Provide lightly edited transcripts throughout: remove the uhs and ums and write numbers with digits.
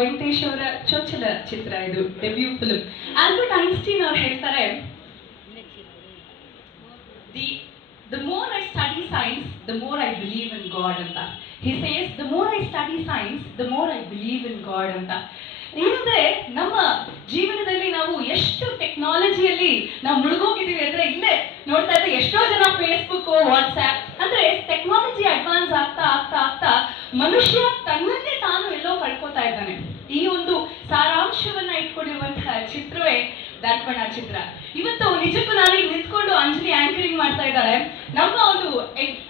ವೆಂಕಟೇಶ್ ಅವರ ಚೊಚ್ಚಲ ಚಿತ್ರ ಇದು, ಡೆಬ್ಯೂ ಫಿಲ್ಮ್. ಆಲ್ಬರ್ಟ್ ಐನ್ಸ್ಟೀನ್ ಅವ್ರು ಹೇಳ್ತಾರೆ, the more I study science, the more I believe in God ಅಂತ. He says, the more I study science, the more I believe in God ಅಂತ. ಏನಂದ್ರೆ ನಮ್ಮ ಜೀವನದಲ್ಲಿ ನಾವು ಎಷ್ಟು ಟೆಕ್ನಾಲಜಿಯಲ್ಲಿ ನಾವು ಮುಳುಗೋಗಿದ್ದೀವಿ ಅಂದ್ರೆ, ಇಲ್ಲೇ ನೋಡ್ತಾ ಇದ್ರೆ ಎಷ್ಟೋ ಜನ ಫೇಸ್ಬುಕ್, ವಾಟ್ಸ್ಆ್ಯಪ್ ಅಂದ್ರೆ ಟೆಕ್ನಾಲಜಿ ಅಡ್ವಾನ್ಸ್ ಆಗ್ತಾ ಆಗ್ತಾ ಆಗ್ತಾ ಮನುಷ್ಯ ತನ್ನನ್ನೇ ತಾನು ಎಲ್ಲೋ ಕಳ್ಕೊತಾ ಇದ್ದಾನೆ. ಈ ಒಂದು ಸಾರಾಂಶವನ್ನ ಇಟ್ಕೊಂಡಿರುವಂತಹ ಚಿತ್ರವೇ ದರ್ಪಣ ಚಿತ್ರ. ಇವತ್ತು ನಿಜಕ್ಕೂ ನಾನೀಗ ನಿಂತ್ಕೊಂಡು ಅಂಜಲಿ ಆಂಕರಿಂಗ್ ಮಾಡ್ತಾ ಇದ್ದಾಳೆ. ನಮ್ಮ ಒಂದು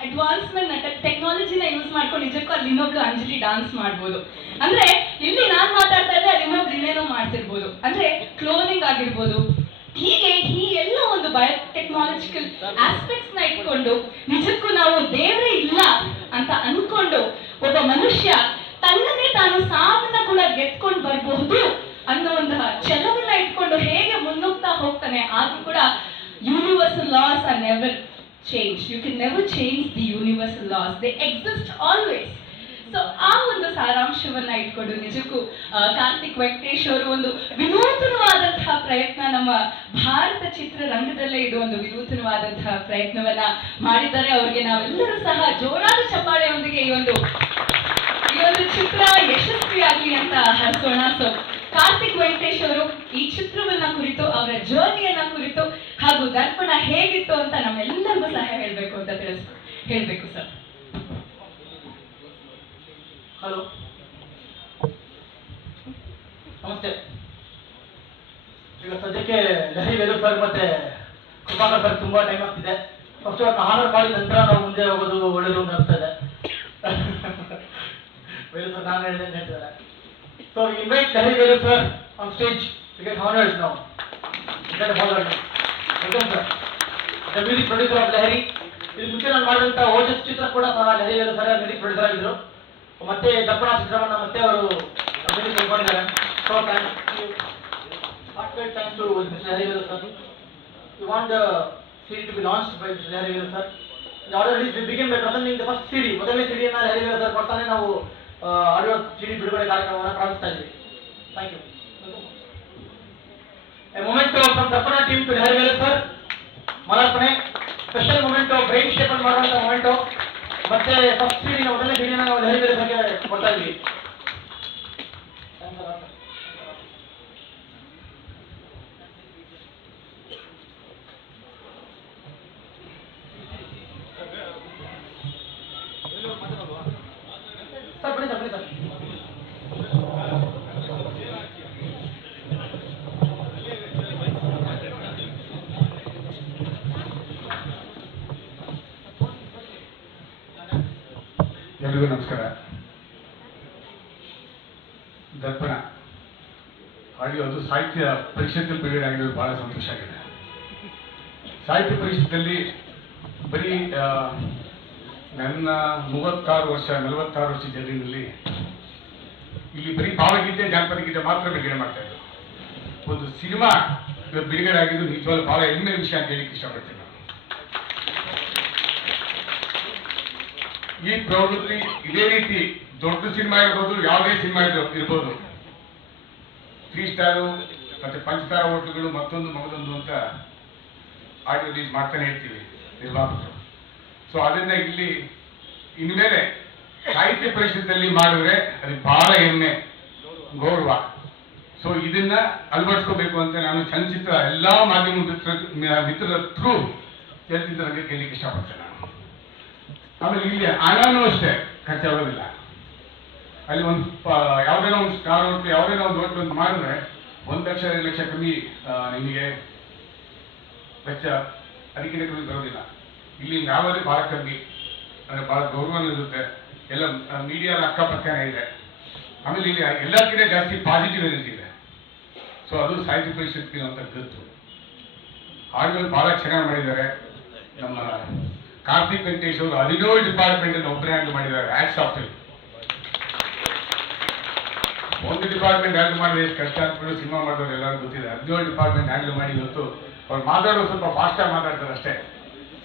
ಅಡ್ವಾನ್ಸ್ಮೆಂಟ್ ಟೆಕ್ನಾಲಜಿನ ಯೂಸ್ ಮಾಡ್ಕೊಂಡು ನಿಜಕ್ಕೂ ಅಲ್ಲಿ ಇನ್ನೊಬ್ಳು ಅಂಜಲಿ ಡಾನ್ಸ್ ಮಾಡ್ಬೋದು. ಅಂದ್ರೆ ಇಲ್ಲಿ ನಾನ್ ಮಾತಾಡ್ತಾ ಇದ್ದೆ, ಅಲ್ಲಿ ಇನ್ನೊಬ್ಳು ಇನ್ನೇನೋ ಮಾಡ್ತಿರ್ಬೋದು. ಅಂದ್ರೆ ಕ್ಲೋನಿಂಗ್ ಆಗಿರ್ಬೋದು. ಹೀಗೆ ಈ ಎಲ್ಲ ಒಂದು ಬಯೋಟೆಕ್ನಾಲಜಿಕಲ್ ಆಸ್ಪೆಕ್ಟ್ಸ್ ನ ಇಟ್ಕೊಂಡು ನಿಜಕ್ಕೂ ನಾವು ದೇವರೇ ಇಲ್ಲ ಅಂತ ಅನ್ಕೊಂಡು ಒಬ್ಬ ಮನುಷ್ಯ ತನ್ನನ್ನೇ ತಾನು ಸಾವನ್ನ ಕೂಡ ಗೆದ್ಕೊಂಡು ಬರಬಹುದು ಅನ್ನೋ ಒಂದು ಛಲವನ್ನ ಇಟ್ಕೊಂಡು ಹೇಗೆ ಮುನ್ನುಗ್ತಾ ಹೋಗ್ತಾನೆ. ಆದ್ರೂ ಕೂಡ universal laws are never change. You can never change the universal laws, they exist always. So ಆ ಒಂದು ಸಾರಾಂಶವನ್ನ ಇಟ್ಕೊಂಡು ನಿಜಕ್ಕೂ ಕಾರ್ತಿಕ್ ವೆಂಕಟೇಶ್ ಅವರು ಒಂದು ವಿನೂತನವಾದಂತಹ ಪ್ರಯತ್ನ, ನಮ್ಮ ಭಾರತ ಚಿತ್ರರಂಗದಲ್ಲೇ ಇದು ಒಂದು ವಿನೂತನವಾದಂತಹ ಪ್ರಯತ್ನವನ್ನ ಮಾಡಿದ್ದಾರೆ. ಅವರಿಗೆ ನಾವೆಲ್ಲರೂ ಸಹ ಜೋರಾದ ಚಪ್ಪಾಳೆಯೊಂದಿಗೆ ಈ ಒಂದು ಚಿತ್ರ ಯಶಸ್ವಿಯಾಗಲಿ ಅಂತ ಹರಿಸೋಣ. ಸೊ ಕಾರ್ತಿಕ್ ವೆಂಕಟೇಶ್ ಅವರು ಈ ಚಿತ್ರವನ್ನ ಕುರಿತು, ಅವರ ಜರ್ನಿಯನ್ನ ಕುರಿತು ಹಾಗೂ ದರ್ಪಣ ಹೇಗಿತ್ತು ಅಂತ ನಮ್ಮೆಲ್ಲರಿಗೂ ಸಹ ಹೇಳ್ಬೇಕು ಅಂತ ಹೇಳ್ಬೇಕು ಸರ್. ಹಲೋ, ನಮಸ್ತೆ. ಈಗ ಸದ್ಯಕ್ಕೆ ಲಹರಿ ವೇಲು ಸರ್ ಮತ್ತೆ ಕೃಪಾಕರ್ ಸರ್ ತುಂಬಾ ಟೈಮ್ ಆಗ್ತಿದೆ. ಫಸ್ಟ್ ಅವ್ರನ್ನ ಆನರ್ ಮಾಡಿ ನಂತರ ನಾವು ಮುಂದೆ ಹೋಗೋದು ಒಳ್ಳೆಯದು ಅಂತ ಅನಿಸ್ತಾ ಇದೆ. ವೇಲು ಸರ್ ನಾನು ಹೇಳಿದೆ ಅಂತ ಹೇಳ್ತಿದ್ದಾರೆ. So invite Lahari Velu sir on stage to get honoured now. Welcome sir, the music producer of Lahari. ಇದು ಮುಂಚೆ ನಾನು ಮಾಡಿದಂಥ ಓಜಸ್ ಚಿತ್ರ ಕೂಡ ಸಹ Lahari Velu sir music producer ಆಗಿದ್ರು. ಮತ್ತೆ ದರ್ಪಣ ಚಿತ್ರವನ್ನ ಮತ್ತೆ ಅವರು ತಿಳ್ಕೊಂಡಿದ್ದಾರೆ. So thanks to mister Lahari Velu sir. We want the CD to be launched by Mr. Lahiri Velu sir. The order is we begin by presenting the first CD. ಮೊದಲನೇ CD ಅನ್ನ Lahari Velu sir ಕೊಡ್ತಾನೆ ನಾವು ಆಡಿಯೋ CD ಬಿಡುಗಡೆ ಕಾರ್ಯಕ್ರಮವನ್ನು ಪ್ರಾರಂಭಿಸ್ತಾ ಇದ್ದೀವಿ. Thank you. A moment from Darpana team to Lahari Velu sir. ಮಾಲಾರ್ಪಣೆ special moment, brain shape ಅನ್ನು ಮಾಡುವಂತ ಮೊಮೆಂಟ್. ಮತ್ತೆ ಫಸ್ಟ್ CD ಮೊದಲನೇ CD ನಾವು ಲಹರಿ ವೇಲು ಸರ್ಗೆ ಕೊಡ್ತಾ ಇದ್ದೀವಿ. ಸರ್ ಬಿಡಿ ಸರ್. ಎಲ್ರಿಗೂ ನಮಸ್ಕಾರ. ದರ್ಪಣ ಆಡಿಯೋ ಅದು ಸಾಹಿತ್ಯ ಪರಿಷತ್ತಲ್ಲಿ ಬಿಡುಗಡೆ ಆಗಿರೋದು ಬಹಳ ಸಂತೋಷ ಆಗಿದೆ. ಸಾಹಿತ್ಯ ಪರಿಷತ್ತಲ್ಲಿ ಬರೀ ನನ್ನ 46 ವರ್ಷ ಜನರಿನಲ್ಲಿ ಇಲ್ಲಿ ಬರೀ ಭಾವಗೀತೆ, ಜಾನಪದ ಗೀತೆ ಮಾತ್ರ ಬಿಡುಗಡೆ ಮಾಡ್ತಾ ಇದ್ರು. ಒಂದು ಸಿನಿಮಾ ಬಿಡುಗಡೆ ಆಗಿದ್ದು ನಿಜವಾಗ್ಲೂ ಬಹಳ ಹೆಮ್ಮೆಯ ವಿಷಯ ಅಂತ ಹೇಳಿಕ್ಕೆ ಇಷ್ಟಪಡ್ತೀನಿ. ಈ ಪ್ರವೃತ್ತಿ ಇದೇ ರೀತಿ ದೊಡ್ಡ ಸಿನಿಮಾ ಇರ್ಬೋದು, ಯಾವುದೇ ಸಿನಿಮಾ ಇರ್ಬೋದು, 3 ಸ್ಟಾರು ಮತ್ತೆ 5 ಸ್ಟಾರ್ ಹೋಟೆಲ್ಗಳು ಮತ್ತೊಂದು ಮಗದೊಂದು ಅಂತ ಆಡಿಯೋ ರಿಲೀಸ್ ಮಾಡ್ತಾನೆ ಇರ್ತೀವಿ ನಿರ್ಮಾಪಕರು. ಸೊ ಅದರಿಂದ ಇಲ್ಲಿ ಇನ್ಮೇಲೆ ಸಾಹಿತ್ಯ ಪರಿಷತ್ತಲ್ಲಿ ಮಾಡಿದ್ರೆ ಅದಕ್ಕೆ ಬಹಳ ಹೆಮ್ಮೆ, ಗೌರವ. ಸೊ ಇದನ್ನ ಅಳವಡಿಸ್ಕೋಬೇಕು ಅಂತ ನಾನು ಚಲನಚಿತ್ರ ಎಲ್ಲಾ ಮಾಧ್ಯಮ ಮಿತ್ರರ ಥ್ರೂ ಚಲನಚಿತ್ರ ರಂಗಕ್ಕೆ ಕೇಳಲಿಕ್ಕೆ ಇಷ್ಟಪಡ್ತೇನೆ ನಾನು. ಆಮೇಲೆ ಇಲ್ಲಿ ಹಣನೂ ಅಷ್ಟೇ ಖರ್ಚಾಗೋದಿಲ್ಲ. ಅಲ್ಲಿ ಒಂದು ಯಾವುದೇನೋ ಒಂದು ಸ್ಟಾರ್ ಹೋಟ್ಲು, ಯಾವುದೇನೋ ಒಂದು ಹೋಟ್ಲು ಅಂತ ಮಾಡಿದ್ರೆ 1 ಲಕ್ಷ 2 ಲಕ್ಷ ಕಮ್ಮಿ ನಿಮಗೆ ವೆಚ್ಚ, ಅದಕ್ಕಿಂತ ಕಮ್ಮಿ ಬರೋದಿಲ್ಲ. ಇಲ್ಲಿ ನಾವಲ್ಲಿ ಬಹಳ ಕಮ್ಮಿ, ಅಂದರೆ ಬಹಳ ಗೌರವ ಇರುತ್ತೆ. ಎಲ್ಲ ಮೀಡಿಯಾ ಅಕ್ಕಪಕ್ಕನೇ ಇದೆ. ಆಮೇಲೆ ಇಲ್ಲಿ ಎಲ್ಲಕ್ಕಿಂತ ಜಾಸ್ತಿ ಪಾಸಿಟಿವ್ ಎನರ್ಜಿ ಇದೆ. ಸೊ ಅದು ಸಾಹಿತ್ಯ ಪರಿಷತ್ಗೆ ಅಂತ ಗೊತ್ತು. ಹಾಡುಗಳು ಬಹಳ ಚೆನ್ನಾಗಿ ಮಾಡಿದ್ದಾರೆ. ನಮ್ಮ ಕಾರ್ತಿಕ್ ವೆಂಕಟೇಶ್ ಅವರು 17 ಡಿಪಾರ್ಟ್ಮೆಂಟ್ ಅನ್ನು ಒಬ್ಬರೇ ಹ್ಯಾಂಡಲ್ ಮಾಡಿದ್ದಾರೆ. ಆಕ್ಟ್ ಸಾಫ್ಟ್ವೇರ್ ಒಂದು ಡಿಪಾರ್ಟ್ಮೆಂಟ್ ಹ್ಯಾಂಡಲ್ ಮಾಡಿದ್ರೆ ಎಷ್ಟು ಕಷ್ಟ ಅಂದ್ಬಿಟ್ಟು ಸಿನಿಮಾ ಮಾಡಿದವರು ಎಲ್ಲರೂ ಗೊತ್ತಿದೆ. 17 ಡಿಪಾರ್ಟ್ಮೆಂಟ್ ಹ್ಯಾಂಡಲ್ ಮಾಡಿ ಇವತ್ತು ಅವ್ರು ಮಾತಾಡೋದು ಸ್ವಲ್ಪ ಫಾಸ್ಟಾಗಿ ಮಾತಾಡ್ತಾರೆ ಅಷ್ಟೇ.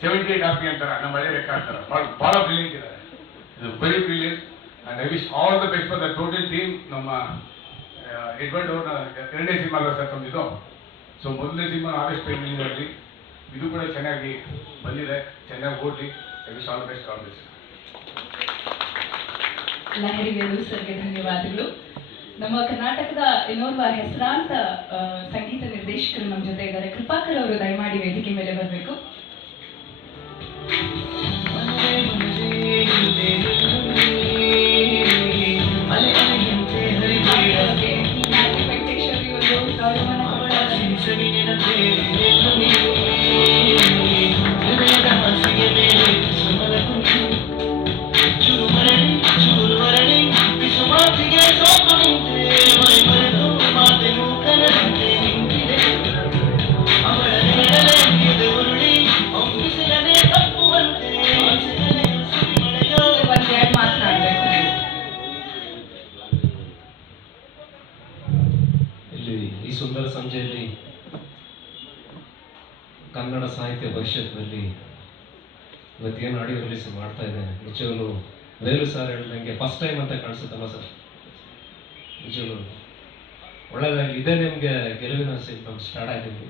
78 RP ಅಂತಾರೆ, ನಮ್ಮ ಮಳೆ ಲೆಕ್ಕ ಅಂತಾರೆ. ಬಹಳ ಬ್ರಿಲಿಯಂಟ್ ಇದ್ದಾರೆ. ಇದು very brilliant and I wish all the best for the total team. ನಮ್ಮ ಎಡ್ವರ್ಡ್ ಅವ್ರನ್ನ 2ನೇ ಸಿನಿಮಾ ಅಲ್ವಾ ಸರ್ ತಂದಿದ್ದು. ಸೊ ಮೊದಲನೇ ಸಿನಿಮಾ ಆದಷ್ಟು ಇರಲಿ, ಇದು ಕೂಡ ಚೆನ್ನಾಗಿ ಬಂದಿದೆ, ಚೆನ್ನಾಗಿ ಓಡಲಿ. Wish all the best all this. Lahari Velu ಸರ್ಗೆ ಧನ್ಯವಾದಗಳು. ನಮ್ಮ ಕರ್ನಾಟಕದ ಇನ್ನೋರ್ವ ಹೆಸರಾಂತ ಸಂಗೀತ ನಿರ್ದೇಶಕರು ನಮ್ಮ ಜೊತೆ ಇದ್ದಾರೆ. ಕೃಪಾಕರ್ ಅವರು ದಯಮಾಡಿ ವೇದಿಕೆ ಮೇಲೆ ಬರಬೇಕು. ಈ ಸುಂದರ ಸಂಜೆಯಲ್ಲಿ ಕನ್ನಡ ಸಾಹಿತ್ಯ ಪರಿಷತ್ನಲ್ಲಿ ಇವತ್ತೇನು ಆಡಿಯೋ ರಿಲೀಸ್ ಮಾಡ್ತಾ ಇದೆ. ನಿಜವಾಗ್ಲೂ ವೇಲು ಸರ್ ಹೇಳಿದಂಗೆ ಫಸ್ಟ್ ಟೈಮ್ ಅಂತ ಕಾಣಿಸುತ್ತಲ್ಲ ಸರ್, ನಿಜವಾಗ್ಲೂ ಒಳ್ಳೆಯದಾಗಿ ಇದೆ. ನಿಮಗೆ ಗೆಲುವಿನ ಸಿಂಪಲ್ ಸ್ಟಾರ್ಟ್ ಆಗಿದೆ.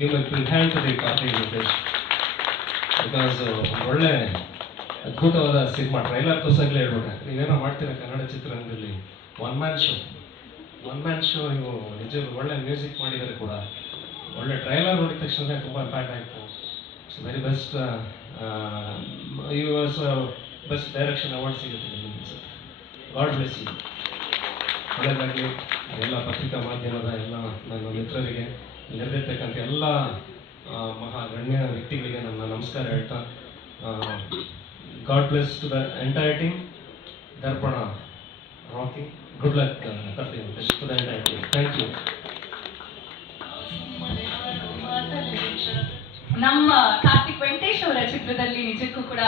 You my full hand to the party because ಒಳ್ಳೆ ಅದ್ಭುತವಾದ ಸಿನಿಮಾ. ಟ್ರೈಲರ್ ತೋರ್ಸಾಗಲೇ ಹೇಳ್ಬೇಕು, ನೀವೇನೋ ಮಾಡ್ತೀರಾ ಕನ್ನಡ ಚಿತ್ರರಂಗದಲ್ಲಿ. ಒನ್ ಮ್ಯಾನ್ ಶೋ ನೀವು ನಿಜವಾಗ್ಲೂ ಒಳ್ಳೆ ಮ್ಯೂಸಿಕ್ ಮಾಡಿದರೆ ಕೂಡ ಒಳ್ಳೆ ಟ್ರೈಲರ್ ನೋಡಿದ ತಕ್ಷಣ ತುಂಬ ಇಂಪ್ಯಾಕ್ಟ್ ಆಯಿತು. So very best best direction award ಸಿಗುತ್ತೆ ನಿಮಗೆ ಸರ್. God bless you. ಒಳ್ಳೆಯದಾಗಿ ಎಲ್ಲ ಪತ್ರಿಕಾ ಮಾಧ್ಯಮದ ಎಲ್ಲ ನನ್ನ ಮಿತ್ರರಿಗೆ, ನೆರೆದಿರ್ತಕ್ಕಂಥ ಎಲ್ಲ ಮಹಾಗಣ್ಯ ವ್ಯಕ್ತಿಗಳಿಗೆ ನನ್ನ ನಮಸ್ಕಾರ ಹೇಳ್ತಾ, god bless to the entire team. Darpana rocking, good luck ಕರ್ತೀವಿ to the entire team. Thank you. ನಮ್ಮ ಕಾರ್ತಿಕ್ ವೆಂಕಟೇಶ್ ಅವರ ಚಿತ್ರದಲ್ಲಿ ನಿಜಕ್ಕೂ ಕೂಡ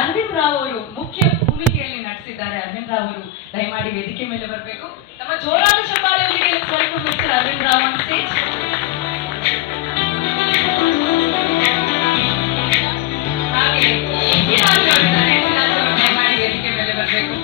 ಅರವಿಂದ್ ರಾವ್ ಅವರು ಮುಖ್ಯ ಭೂಮಿಕೆಯಲ್ಲಿ ನಟಿಸಿದ್ದಾರೆ. ಅರವಿಂದ್ ರಾವ್ ಅವರು ದಯಮಾಡಿ ವೇದಿಕೆ ಮೇಲೆ ಬರಬೇಕು. ನಮ್ಮ ಜೋರಾದ ಚಪ್ಪಾಳೆಯೊಂದಿಗೆ welcome mister Aravind Rao on stage. ಹಾಗೆ ಇಂದಿರಾಜ್ ಅವರಿದ್ದಾರೆ, ಇಂದಿರಾಜ್ ಅವರು ದಯಮಾಡಿ ವೇದಿಕೆ ಮೇಲೆ ಬರಬೇಕು.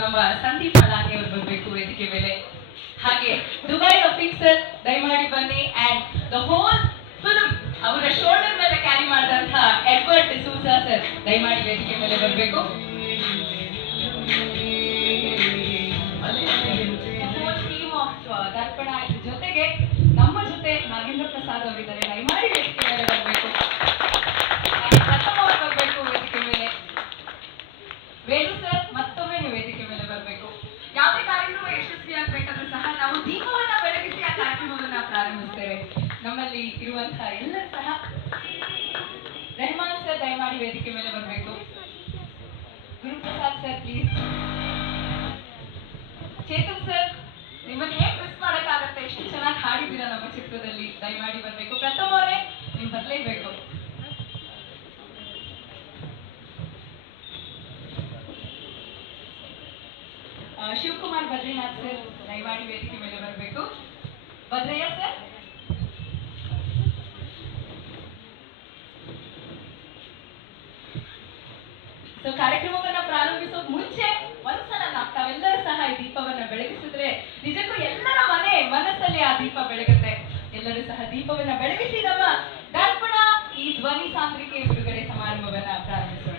ನಮ್ಮ ಸಂದೀಪ್ ಮಲಾನಿ ಅವರು ಬರಬೇಕು ವೇದಿಕೆ ಮೇಲೆ. ಹಾಗೆ ದುಬೈ ರಫೀಕ್ ಸರ್ ದಯಮಾಡಿ ಬನ್ನಿ. ಅಂಡ್ ದ ಹೋಲ್ ಫಿಲ್ಮ್ ಅವರ ಶೋಲ್ಡರ್ ಮೇಲೆ ಕ್ಯಾರಿ ಮಾಡಿದಂತ ಎಡ್ವರ್ಡ್ ಡಿಸೂಜಾ ಸರ್ ದಯಮಾಡಿ ವೇದಿಕೆ ಮೇಲೆ ಬರಬೇಕು. ಟೀಮ್ ಆಫ್ ದರ್ಪಣ ಜೊತೆಗೆ ನಮ್ಮ ಜೊತೆ ನಾಗೇಂದ್ರ ಪ್ರಸಾದ್ ಅವರಿದ್ದಾರೆ, ದಯಮಾಡಿ ವೇದಿಕೆ ಮೇಲೆ ಬರಬೇಕು. ಪ್ರಥಮ ಅವರು ಬರಬೇಕು ವೇದಿಕೆ ಮೇಲೆ. ವೇಲು ಸರ್ ಮತ್ತೊಮ್ಮೆ ನೀವು ವೇದಿಕೆ ಮೇಲೆ ಬರಬೇಕು. ಯಾವುದೇ ಕಾರ್ಯಕ್ರಮ ಯಶಸ್ವಿಯಾಗಬೇಕಾದ್ರೂ ಸಹ ನಾವು ದೀಪವನ್ನ ಬೆಳಗಿಸಿ ಆ ಕಾರ್ಯಕ್ರಮವನ್ನ ಪ್ರಾರಂಭಿಸ್ತೇವೆ. ನಮ್ಮಲ್ಲಿ ಇರುವಂತಹ ಎಲ್ಲರೂ ಸಹ ರೆಹಮಾನ್ ಸರ್ ದಯಮಾಡಿ ವೇದಿಕೆ ಮೇಲೆ ಬರಬೇಕು. Guruprasad sir please. Chetan sir, ನಿಮ್ಮನ್ನ ಹೇಗೆ ಮಿಸ್ ಮಾಡಕ್ಕಾಗತ್ತೆ, ಎಷ್ಟು ಚೆನ್ನಾಗಿ ಹಾಡಿದ್ದೀರಾ ನಮ್ಮ ಚಿತ್ರದಲ್ಲಿ, ದಯಮಾಡಿ ಬರಬೇಕು. ಪ್ರಥಮ ಅವರೇ ನೀವು ಬರಲೇಬೇಕು. ಶಿವಕುಮಾರ್ ಬದ್ರಿನಾಥ್ ಸರ್ ದಯಮಾಡಿ ವೇದಿಕೆ ಮೇಲೆ ಬರಬೇಕು. ಭದ್ರಯ್ಯ ಸರ್. ಸೊ ಕಾರ್ಯಕ್ರಮವನ್ನ ಪ್ರಾರಂಭಿಸೋಕ್ ಮುಂಚೆ ಒಂದ್ಸಲ ತಾವೆಲ್ಲರೂ ಸಹ ಈ ದೀಪವನ್ನ ಬೆಳಗಿಸಿದ್ರೆ ನಿಜಕ್ಕೂ ಎಲ್ಲರ ಮನಸ್ಸಲ್ಲಿ ಆ ದೀಪ ಬೆಳಗುತ್ತೆ. ಎಲ್ಲರೂ ಸಹ ದೀಪವನ್ನ ಬೆಳಗಿಸಿ ನಮ್ಮ ದರ್ಪಣ ಈ ಧ್ವನಿ ಸಾಂದ್ರಿಕೆ ಬಿಡುಗಡೆ ಸಮಾರಂಭವನ್ನ ಪ್ರಾರಂಭಿಸೋಣ.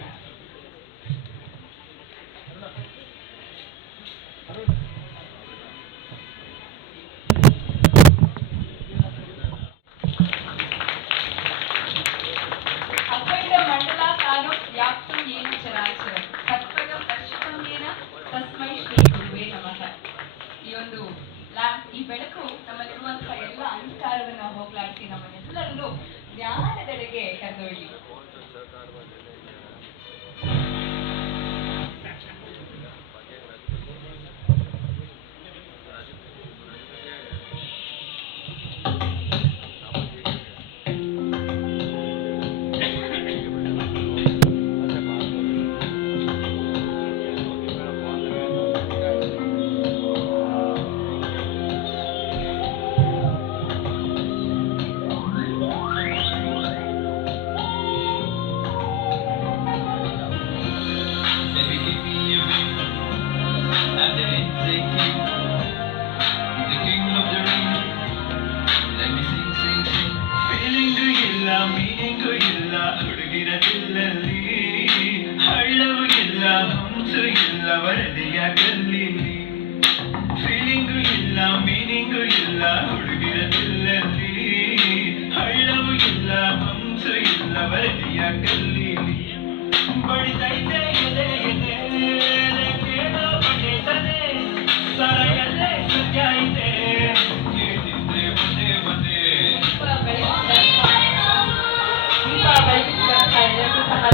ಈ ಬೆಳಕು ನಮ್ಮಲ್ಲಿರುವಂತಹ ಎಲ್ಲ ಅಂಧಕಾರವನ್ನ ಹೋಗಲಾಡಿಸಿ ನಮ್ಮನ್ನೆಲ್ಲರನ್ನು ಜ್ಞಾನದೆಡೆಗೆ ಕರೆದೊಯ್ಯಲಿ.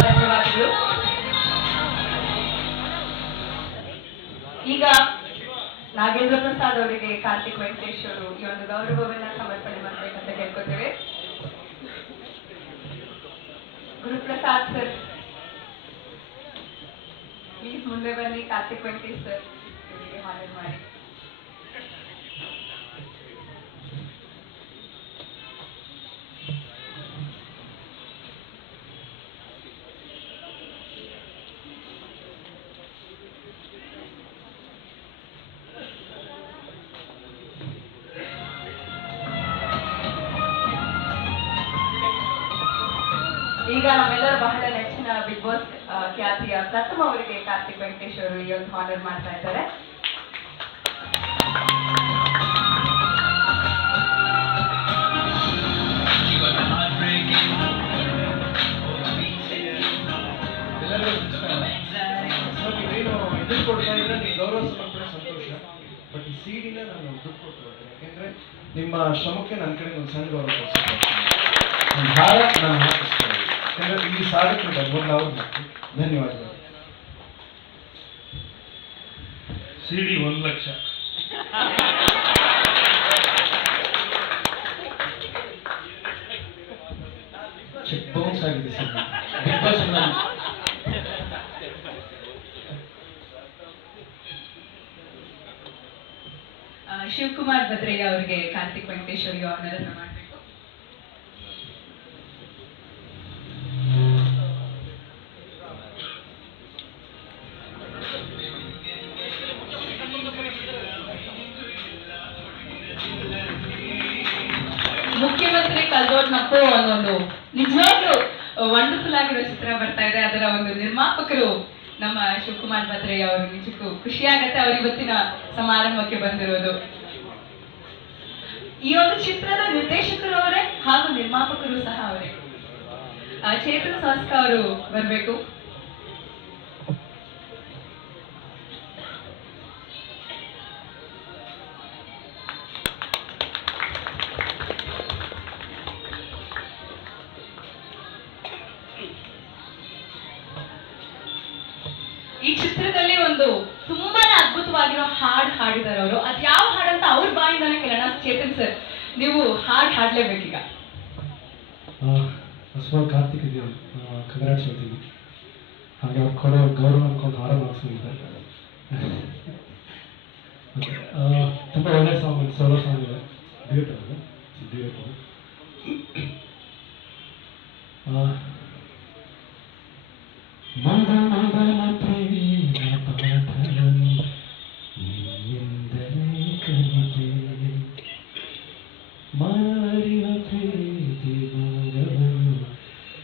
ಧನ್ಯವಾದಗಳು. ಈಗ ನಾಗೇಂದ್ರ ಪ್ರಸಾದ್ ಅವರಿಗೆ ಕಾರ್ತಿಕ್ ವೆಂಕಟೇಶ್ ಅವರು ಈ ಒಂದು ಗೌರವವನ್ನ ಸಮರ್ಪಣೆ ಮಾಡಬೇಕಂತ ಕೇಳ್ಕೊತೇವೆ. ಗುರುಪ್ರಸಾದ್ ಸರ್ ಪ್ಲೀಸ್ ಮುಂದೆ ಬನ್ನಿ. ಕಾರ್ತಿಕ್ ವೆಂಕಟೇಶ್ ಸರ್ ಇವರಿಗೆ ಹಾನರ್ ಮಾಡಿ. ಈಗ ನಮ್ಮೆಲ್ಲರ ಬಹಳ ನೆಚ್ಚಿನ ಬಿಗ್ ಬಾಸ್ ಖ್ಯಾತಿಯ ಪ್ರಥಮ ಅವರಿಗೆ ಕಾರ್ತಿಕ್ ವೆಂಕಟೇಶ್ ಅವರು ಈ ಒಂದು ಹಾನರ್ ಮಾಡ್ತಾ ಇದ್ದಾರೆ. ಗೌರವ ಸಮರ್ಪಣೆ ಸಂತೋಷ, ಬಟ್ ಈ ಸಿಡಿನ ನಾನು ದುಡ್ಡು ಕೊಟ್ಟು ಬರ್ತೇನೆ. ಯಾಕೆಂದ್ರೆ ನಿಮ್ಮ ಶ್ರಮಕ್ಕೆ ನನ್ನ ಕಡೆ ಒಂದು ಸಣ್ಣ ಗೌರವ ಒಂದು ಭಾರ ನಾನು ಹಾಕಿಸ್ತೇನೆ. ಯಾಕಂದ್ರೆ ಇಲ್ಲಿ ಸಾಧಕರು 1 ಅವರ್ ಧನ್ಯವಾದಗಳು. ಸಿಡಿ 1 ಲಕ್ಷ. ಚೆಕ್ ಬೌನ್ಸ್ ಆಗಿದೆ sir. Big boss Shivakumar Bhadraiah ಅವರಿಗೆ ಕಾರ್ತಿಕ್ ವೆಂಕಟೇಶ್ ಅವರಿಗೆ ಆನರ್ ಅನ್ನು ಮಾಡಬೇಕು. ಮುಖ್ಯಮಂತ್ರಿ ಕಲ್ದೋಡ್ನಪ್ಪು ಅನ್ನೊಂದು ನಿಜವಾಗ್ಲೂ ವಂಡರ್ಫುಲ್ ಆಗಿರೋ ಚಿತ್ರ ಬರ್ತಾ ಇದೆ. ಅದರ ಒಂದು ನಿರ್ಮಾಪಕರು ನಮ್ಮ ಶಿವಕುಮಾರ್ ಭದ್ರಯ್ಯ ಅವರು. ನಿಜಕ್ಕೂ ಖುಷಿಯಾಗತ್ತೆ ಅವರು ಇವತ್ತಿನ ಸಮಾರಂಭಕ್ಕೆ ಬಂದಿರೋದು. ಈ ಒಂದು ಚಿತ್ರದ ನಿರ್ದೇಶಕರು ಅವರೇ ಹಾಗೂ ನಿರ್ಮಾಪಕರು ಸಹ ಅವರೇ. ಚೇತನ್ ಸಾಸ್ಕ ಅವರು ಬರಬೇಕು. ಈ ಚಿತ್ರದಲ್ಲಿ ಒಂದು ತುಂಬಾನೇ ಅದ್ಭುತವಾಗಿರೋ ಹಾಡು ಹಾಡಿದ್ದಾರೆ ಅವರು. ಅದ್ ಯಾವ ಹಾಡಂತ ಅವ್ರ ಬಾಯಿಂದಾನೆ ಕೇಳೋಣ. ಚೇತನ್ ಸರ್, ನೀವು ಹಾಡು ಹಾಡ್ಲೇಬೇಕೀಗ. ಫಸ್ಟ್ ಕಾರ್ತಿಕ್ ಇದೆಯಲ್ಲ, ಕಂಗ್ರಾಟ್ಸ್ ಹೇಳ್ತೀವಿ. ಹಾಗೆ ಅವ್ರು ಕೊಡೋ ಗೌರವ ಅನ್ಕೊಂಡು ಹಾರ ಮಾಡಿಸ್ಕೊಂಡಿದ್ದಾರೆ. ತುಂಬ ಒಳ್ಳೆ ಸಾಂಗ್, ಸೋಲೋ ಸಾಂಗ್ ಇದೆ. ಡ್ಯೂಯೆಟ್ ಅದು. ಮೊದಲ ಪ್ರೇಮ ಪಾಠವನ್ನು ನಿನ್ನಿಂದಲೇ ಕಲಿತೆ, ಮನವರಿವ ಪ್ರೀತಿ ಭೋಗವನ್ನು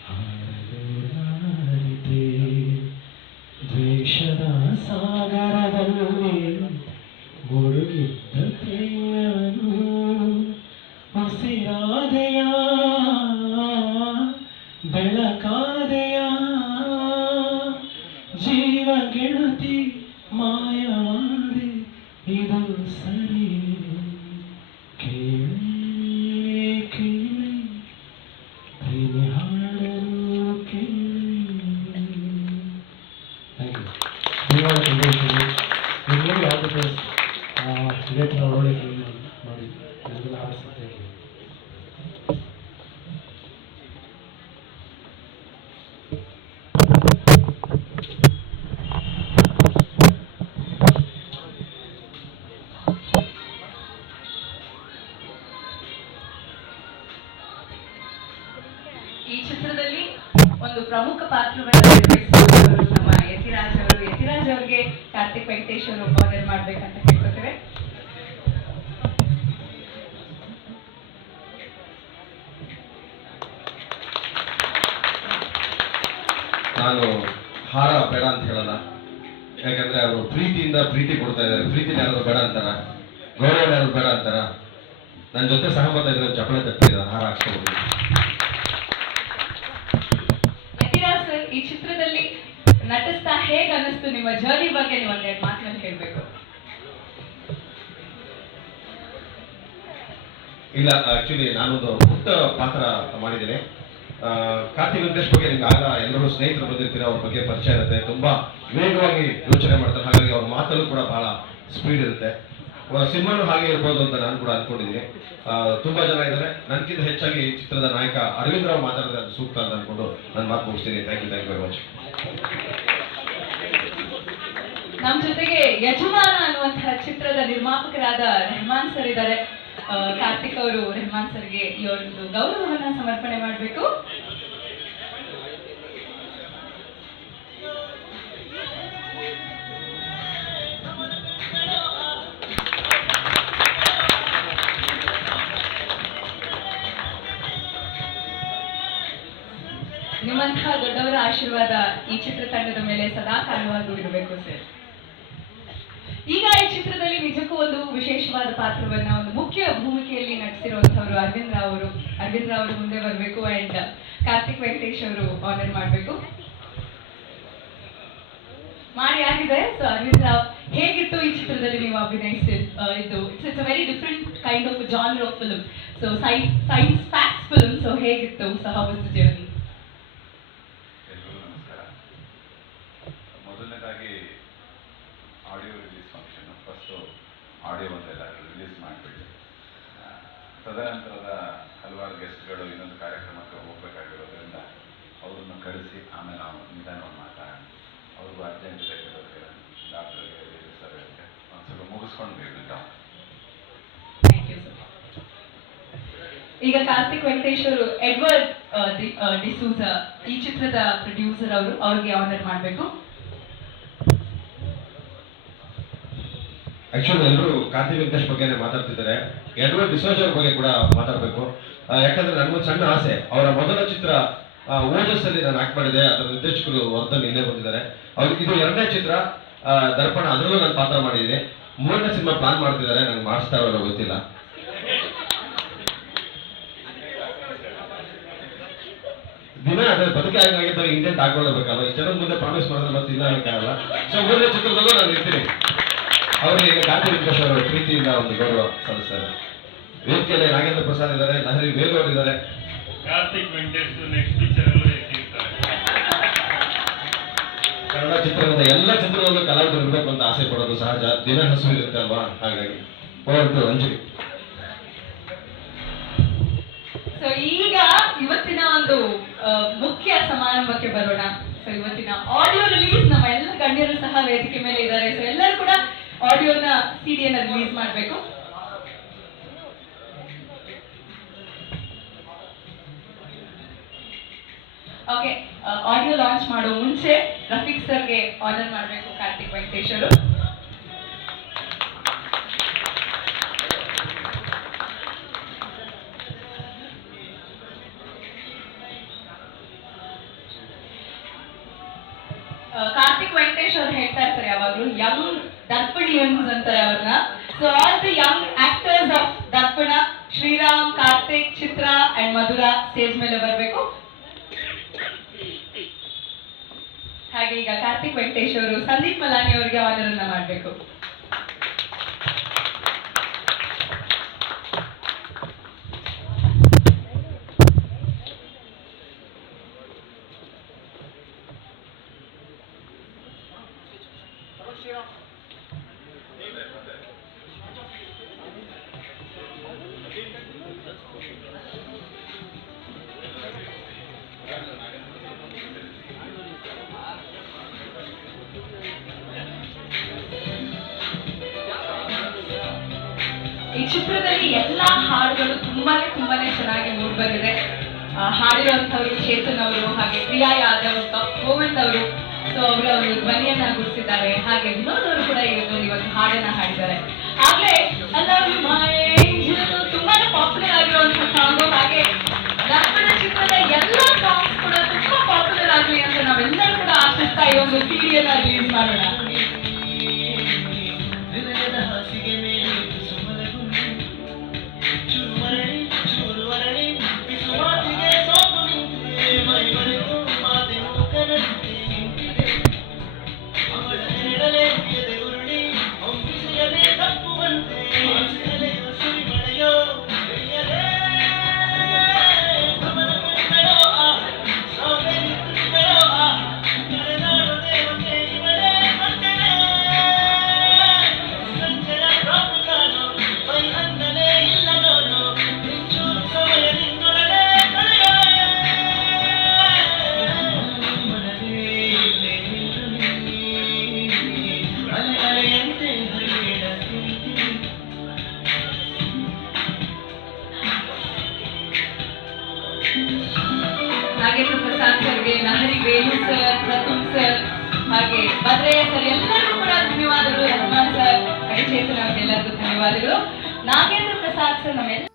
ಹಾಡಲಾರಿತೆ, ದ್ವೇಷದ ಸಾಗರದಲ್ಲಿ ಮುಳುಗಿದ್ದ ಪ್ರೇಮವನ್ನು ಉಸಿರಾದೆಯ ಬೆಳಕಾದೆಯ ಜೀವ ಗೆಳತಿ ಮಾಯವಾದೆ, ಇದು ಸರಿ ಕೇಳಿ ಕೇಳಿ ಪ್ರೇಮಿ ಹಾಡಲು ಕೇಳಿ. Thank you. ಧನ್ಯವಾದ. ನಿಮಗೆ ಆಲ್ ದ ಬೆಸ್ಟ್. ಇದೇ ಥರ ಒಳ್ಳೆ ಮಾಡಿ ನಿಮಗೆಲ್ಲ ಹಾಡಿಸುತ್ತೆ. ಈ ಚಿತ್ರದಲ್ಲಿ ಒಂದು ಪ್ರಮುಖ ಪಾತ್ರವನ್ನು ನಿರ್ವಹಿಸಿದವರು ನಮ್ಮ ಯತಿರಾಜ್ ಅವರು. ಯತಿರಾಜ್ ಅವರಿಗೆ ಕಾರ್ತಿಕ್ ವೆಂಕಟೇಶ್ ಅವರು ಆನರ್ ಮಾಡ್ಬೇಕಂತ ಕೇಳ್ಕೊತೇವೆ. ನಾನು ಹಾರ ಬೇಡ ಅಂತ ಹೇಳಲ್ಲ, ಯಾಕಂದ್ರೆ ಅವರು ಪ್ರೀತಿಯಿಂದ ಪ್ರೀತಿ ಕೊಡ್ತಾ ಇದ್ದಾರೆ. ಪ್ರೀತಿನ ಯಾರು ಬೇಡ ಅಂತಾರ, ಗೌರವ ಯಾರು ಬೇಡ ಅಂತಾರ. ನನ್ನ ಜೊತೆ ಸಹಮತ ಇದ್ರೆ ಚಪ್ಪಳೆ ತಟ್ಟಿದ್ದಾರೆ, ಹಾರ ಹಾಕ್ಸ್ಕೊಬೋದು. ನಟಿಸ್ತಾ ಹೇಗೆ ಅನ್ನಿಸ್ತು, ನಿಮ್ಮ ಜರ್ನಿ ಬಗ್ಗೆ ನೀವು ಒಂದೆರಡು ಮಾತುಗಳು ಹೇಳಬೇಕು. ಇಲ್ಲ, ಆಕ್ಚುಲಿ ನಾನೊಂದು ಪುಟ್ಟ ಪಾತ್ರ ಮಾಡಿದ್ದೇನೆ. ಕಾರ್ತಿಕ್ ವೆಂಕಟೇಶ್ ಬಗ್ಗೆ ನಿಮ್ಗೆ ಆಗ ಎಲ್ಲರೂ ಸ್ನೇಹಿತರು ಬಂದಿರ್ತೀರ, ಅವ್ರ ಬಗ್ಗೆ ಪರಿಚಯ ಇರುತ್ತೆ, ತುಂಬಾ ವೇಗವಾಗಿ ಯೋಚನೆ ಮಾಡ್ತಾರೆ, ಹಾಗಾಗಿ ಅವ್ರ ಮಾತಲ್ಲೂ ಕೂಡ ಬಹಳ ಸ್ಪೀಡ್ ಇರುತ್ತೆ. ಸಿನಿಮಾನು ಹಾಗೆ ಇರ್ಬೋದು ಅಂತ ನಾನು ಕೂಡ ಅನ್ಕೊಂಡಿದ್ದೀನಿ. ತುಂಬಾ ಜನ ಇದ್ದಾರೆ. ನನಗಿಂತ ಹೆಚ್ಚಾಗಿ ಈ ಚಿತ್ರದ ನಾಯಕ ಅರವಿಂದ್ ರಾವ್ ಮಾತಾಡಿದ್ರೆ ಅದು ಸೂಕ್ತ ಅಂತ ಅನ್ಕೊಂಡು ನಾನು ಮಾತು ಮುಗಿಸ್ತೀನಿ. Thank you very much. ನಮ್ಮ ಜೊತೆಗೆ ಯಜಮಾನ ಅನ್ನುವಂತಹ ಚಿತ್ರದ ನಿರ್ಮಾಪಕರಾದ ರೆಹಮಾನ್ ಸರ್ ಇದ್ದಾರೆ. ಕಾರ್ತಿಕ್ ಅವರು ರೆಹಮಾನ್ ಸರ್ಗೆ ಈ ಒಂದು ಗೌರವವನ್ನ ಸಮರ್ಪಣೆ ಮಾಡಬೇಕು. ನಿಮ್ಮಂತಹ ದೊಡ್ಡವರ ಆಶೀರ್ವಾದ ಈ ಚಿತ್ರತಂಡದ ಮೇಲೆ ಸದಾ ಕಾಲವಾಗೂ ಇರಬೇಕು ಸರ್. ಈಗ ಈ ಚಿತ್ರದಲ್ಲಿ ನಿಜಕ್ಕೂ ಒಂದು ವಿಶೇಷವಾದ ಪಾತ್ರವನ್ನ, ಒಂದು ಮುಖ್ಯ ಭೂಮಿಕೆಯಲ್ಲಿ ನಟಿಸಿರುವಂತವರು ಅರವಿಂದ್ ರಾವ್ ಅವರು. ಅರವಿಂದ್ ರಾವ್ ಅವರು ಮುಂದೆ ಬರಬೇಕು ಅಂಡ್ ಕಾರ್ತಿಕ್ ವೆಂಕಟೇಶ್ ಅವರು ಆನರ್ ಮಾಡಬೇಕು. ಮಾಡಿ ಆಗಿದೆ. ಸೊ ಅರವಿಂದ್ ರಾವ್, ಹೇಗಿತ್ತು ಈ ಚಿತ್ರದಲ್ಲಿ ನೀವು ಅಭಿನಯಿಸಿದ್ದು? It's a very different kind of genre of film. So science facts film. So ಹೇಗಿತ್ತು? So how was the journey? ಎಲ್ಲರಿಗೂ ನಮಸ್ಕಾರ. ಮೊದಲನೇದಾಗಿ ಆಡಿಯೋ ರಿಲೀಸ್ ಫಂಕ್ಷನ್, ಫಸ್ಟು ಆಡಿಯೋವನ್ನೆಲ್ಲ ರಿಲೀಸ್ ಮಾಡಿಬಿಟ್ಟು ತದನಂತರದ ಹಲವಾರು ಗೆಸ್ಟ್ಗಳು ಇನ್ನೊಂದು ಕಾರ್ಯಕ್ರಮಕ್ಕೆ ಹೋಗಬೇಕಾಗಿರೋದ್ರಿಂದ ಅವರನ್ನು ಕಳಿಸಿ ಆಮೇಲೆ ನಾವು ನಿಧಾನವಾಗಿ ಮಾತಾಡೋಣ. ಅವ್ರಿಗೂ ಅರ್ಜೆಂಟ್ ಇದೆ, ಡಾಕ್ಟರ್ಗೆ ಸರ್ ಒಂದು ಸ್ವಲ್ಪ ಮುಗಿಸ್ಕೊಂಡು ಬಿಟ್ಟು. Thank you sir. ಈಗ ಕಾರ್ತಿಕ್ ವೆಂಕಟೇಶ್ ಅವರು ಎಡ್ವರ್ಡ್ ಡಿಸೂಸ ಈ ಚಿತ್ರದ ಪ್ರೊಡ್ಯೂಸರ್ ಅವರು, ಅವ್ರಿಗೆ ಆನರ್ ಮಾಡಬೇಕು. ಆಕ್ಚುಲಿ ಎಲ್ಲರೂ ಕಾರ್ತಿಕ್ ವೆಂಕಟೇಶ್ ಬಗ್ಗೆನೇ ಮಾತಾಡ್ತಿದ್ದಾರೆ. ಎಡ್ವರ್ಡ್ ಡಿಸೋಜ್ ಅವ್ರ ಬಗ್ಗೆ ಕೂಡ ಮಾತಾಡಬೇಕು. ಯಾಕಂದ್ರೆ ನನಗೊಂದು ಸಣ್ಣ ಆಸೆ. ಅವರ ಮೊದಲ ಚಿತ್ರ ಓಜಸ್ ಅಲ್ಲಿ ನಾನು ಆಕ್ಟ್ ಮಾಡಿದೆ. ಅದರ ನಿರ್ದೇಶಕರು ವರ್ಧನ್ ಹಿಂದೆ ಬಂದಿದ್ದಾರೆ. ಅವ್ರಿಗೆ ಇದು 2ನೇ ಚಿತ್ರ ದರ್ಪಣ, ಅದರಲ್ಲೂ ನಾನು ಪಾತ್ರ ಮಾಡಿದ್ದೀನಿ. 3ನೇ ಸಿನಿಮಾ ಪ್ಲಾನ್ ಮಾಡ್ತಿದ್ದಾರೆ, ನನಗೆ ಮಾಡಿಸ್ತಾ ಇರೋಲ್ಲ ಗೊತ್ತಿಲ್ಲ. ದಿನ ಅದ್ರ ಬದುಕೆ ಆಗಿದ್ದಾಗ ಇಂಟೆಂಟ್ ಹಾಕೊಳ್ಳಬೇಕಲ್ಲ, ಈ ಜನದ ಮುಂದೆ ಪ್ರಾಮಿಸ್ ಮಾಡಿದ್ರೆ ಮತ್ತೆ ಇಲ್ಲ ಆಗಲ್ಲ. ಸೊ 3ನೇ ಚಿತ್ರದಲ್ಲೂ ನಾನು ಇರ್ತೀನಿ. ಅವರಿಗೆ ಈಗ ಕಾರ್ತಿಕ್ ವೆಂಕಟೇಶ್ ಅವರು ಪ್ರೀತಿಯಿಂದ ಒಂದು ಗೌರವ ಸಲ್ಲಿಸ್ತಾರೆ. ವೇದಿಕೆಯಲ್ಲಿ ನಾಗೇಂದ್ರ ಪ್ರಸಾದ್ ಇದ್ದಾರೆ, ಲಹರಿ ವೇಲು ಅವರು ಇದ್ದಾರೆ. ಕಾರ್ತಿಕ್ ವೆಂಕಟೇಶ್ ನೆಕ್ಸ್ಟ್ ಪಿಕ್ಚರ್ ಅಲ್ಲೂ ಇರ್ತಾರೆ. ಕನ್ನಡ ಚಿತ್ರರಂಗದ ಎಲ್ಲ ಚಿತ್ರದಲ್ಲೂ ಕಲಾವಿದರು ಇರಬೇಕು ಅಂತ ಆಸೆ ಪಡೋದು ಸಹಜ. ದಿನ ಹಸು ಇರುತ್ತೆ ಅಲ್ವಾ, ಹಾಗಾಗಿ ಹೊರಟು ಅಂಜಲಿ. ಸೊ ಈಗ ಇವತ್ತಿನ ಒಂದು ಮುಖ್ಯ ಸಮಾರಂಭಕ್ಕೆ ಬರೋಣ. ಸೊ ಇವತ್ತಿನ ಆಡಿಯೋ ರಿಲೀಸ್, ನಮ್ಮ ಎಲ್ಲ ಗಣ್ಯರು ಸಹ ವೇದಿಕೆ ಮೇಲೆ ಇದ್ದಾರೆ. ಸೊ ಎಲ್ಲರೂ ಕೂಡ ಆಡಿಯೋನ ಸಿಡಿಯನ್ನ ರಿಲೀಸ್ ಮಾಡಬೇಕು. ಓಕೆ, ಆಡಿಯೋ ಲಾಂಚ್ ಮಾಡೋ ಮುಂಚೆ ರಫೀಕ್ ಸರ್ಗೆ ಆನರ್ ಮಾಡಬೇಕು ಕಾರ್ತಿಕ್ ವೆಂಕಟೇಶ್ ಅವರು. ಕಾರ್ತಿಕ್ ವೆಂಕಟೇಶ್ ಅವ್ರು ಹೇಳ್ತಾ ಇರ್ತಾರೆ ಯಾವಾಗ್ಲೂ, ಯಂಗ್ ದರ್ಪಣಿಯನ್ಸ್ ಅಂತಾರೆ ಅವ್ರನ್ನ. So all the young actors of Darpana, Shriram, Karthik, Chitra and Madhura stage ಮೇಲೆ ಬರಬೇಕು. ಹಾಗೆ ಈಗ ಕಾರ್ತಿಕ್ ವೆಂಕಟೇಶ್ ಅವರು ಸಂದೀಪ್ ಮಲಾನಿ ಅವರಿಗೆ ಆನರ್ ಅನ್ನ ಮಾಡಬೇಕು. ಈ ಚಿತ್ರದಲ್ಲಿ ಎಲ್ಲಾ ಹಾಡುಗಳು ತುಂಬಾನೇ ಚೆನ್ನಾಗಿ ಮೂಡಿ ಬಂದಿದೆ. ಹಾಡಿರುವಂತವರು ಚೇತನ್ ಅವರು, ಹಾಗೆ ಪ್ರಿಯಾ ಯಾದವ್, ಗೋವಿಂದ್ ಅವರು. ಸೊ ಅವರ ಒಂದು ಧ್ವನಿಯನ್ನ ಗುರುತಿಸಿದ್ದಾರೆ. ಹಾಗೆ ವಿನೋದ್ ಅವರು ಕೂಡ ಇವತ್ತು ಹಾಡನ್ನ ಹಾಡಿದ್ದಾರೆ. ಆಗ್ಲೇ ತುಂಬಾನೇ ಪಾಪ್ಯುಲರ್ ಆಗಿರುವಂತಹ ಸಾಂಗ್. ಹಾಗೆ ದರ್ಪಣ ಚಿತ್ರದ ಎಲ್ಲಾ ಸಾಂಗ್ಸ್ ಕೂಡ ತುಂಬಾ ಪಾಪ್ಯುಲರ್ ಆಗಲಿ ಅಂತ ನಾವೆಲ್ಲರೂ ಕೂಡ ಆಶಿಸ್ತಾ ಈ ಒಂದು ಸಿಡಿಯನ್ನ ರಿಲೀಸ್ ಮಾಡೋಣ. ನಾಗೇಂದ್ರ ಪ್ರಸಾದ್ ಸರ್ಗೆ, ನಹರಿ ವೇಣು ಸರ್, ಪ್ರತುಮ್ ಸರ್, ಹಾಗೆ ಭದ್ರಯ್ಯ ಸರ್ ಎಲ್ಲರಿಗೂ ಕೂಡ ಧನ್ಯವಾದಗಳು. ರಹಮಾನ್ ಸರ್ ಹಾಗೆ ಚೇತನ್ ಅವ್ರಿಗೆಲ್ಲರಿಗೂ ಧನ್ಯವಾದಗಳು. ನಾಗೇಂದ್ರ ಪ್ರಸಾದ್ ಸರ್ ನಮ್ಮೆಲ್ಲ